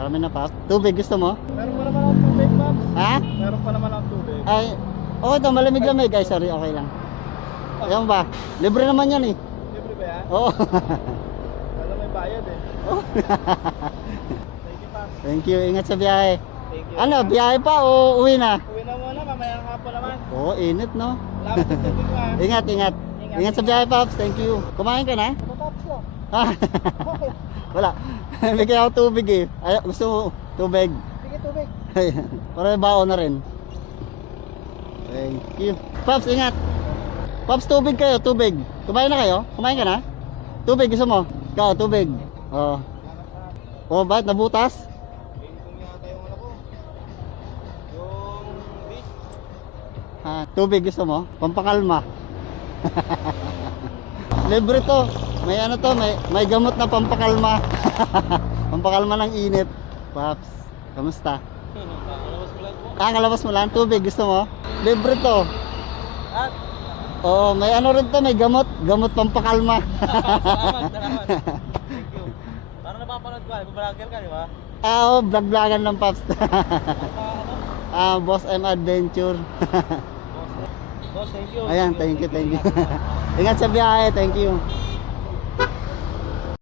Marami na, Pops. Tubig, gusto mo? Meron pa naman ang tubig, Pops. Ha? Meron pa naman ang tubig. Ay, okay to, malamig-lamig. Ay, sorry, okay lang. Ayan ba? Libre naman yan eh. Libre ba yan? Oo. Alam may bayad eh. Oh. Thank you, Pops. Thank you, ingat sa biyahe. Thank you. Ano, biyahe pa o uwi na? Uwi na muna, mamayang hapon naman. Oo, init no? Salamat sa tubig mo, ha. Ingat, ingat. Ingat sa biyahe, Pops. Thank you. Kumain ka na? Ano, Pops, oh? Ah, wala. Bigay ako tubig eh. Ay, gusto mo tubig? Sige, tubig. Ayan. Para bao na rin. Thank you. Pops, ingat. Pops, tubig kayo, tubig. Kumain na kayo? Kumain ka na? Tubig, gusto mo? Ikaw, tubig. Oh. Oh, bakit? Nabutas? Kung yata yung ano ko. Yung beach. Ah, tubig, gusto mo? Pampakalma. Libre to. May ano to, may gamot na pampakalma. Pampakalma ng init. Pops, kamusta? Kalabas mo lang po. Kalabas mo lang, tubig, gusto mo? Libre to. At, Oo, may ano rin to, may gamot pampakalma. salamat. Thank you. Parang napapanood ko, vlogger ka, di ba? Oo, vlog-vlogan ng Pops. Ano? Boss M Adventure. Boss, thank you. Ayan, thank you. Ingat sa biyahe, thank you.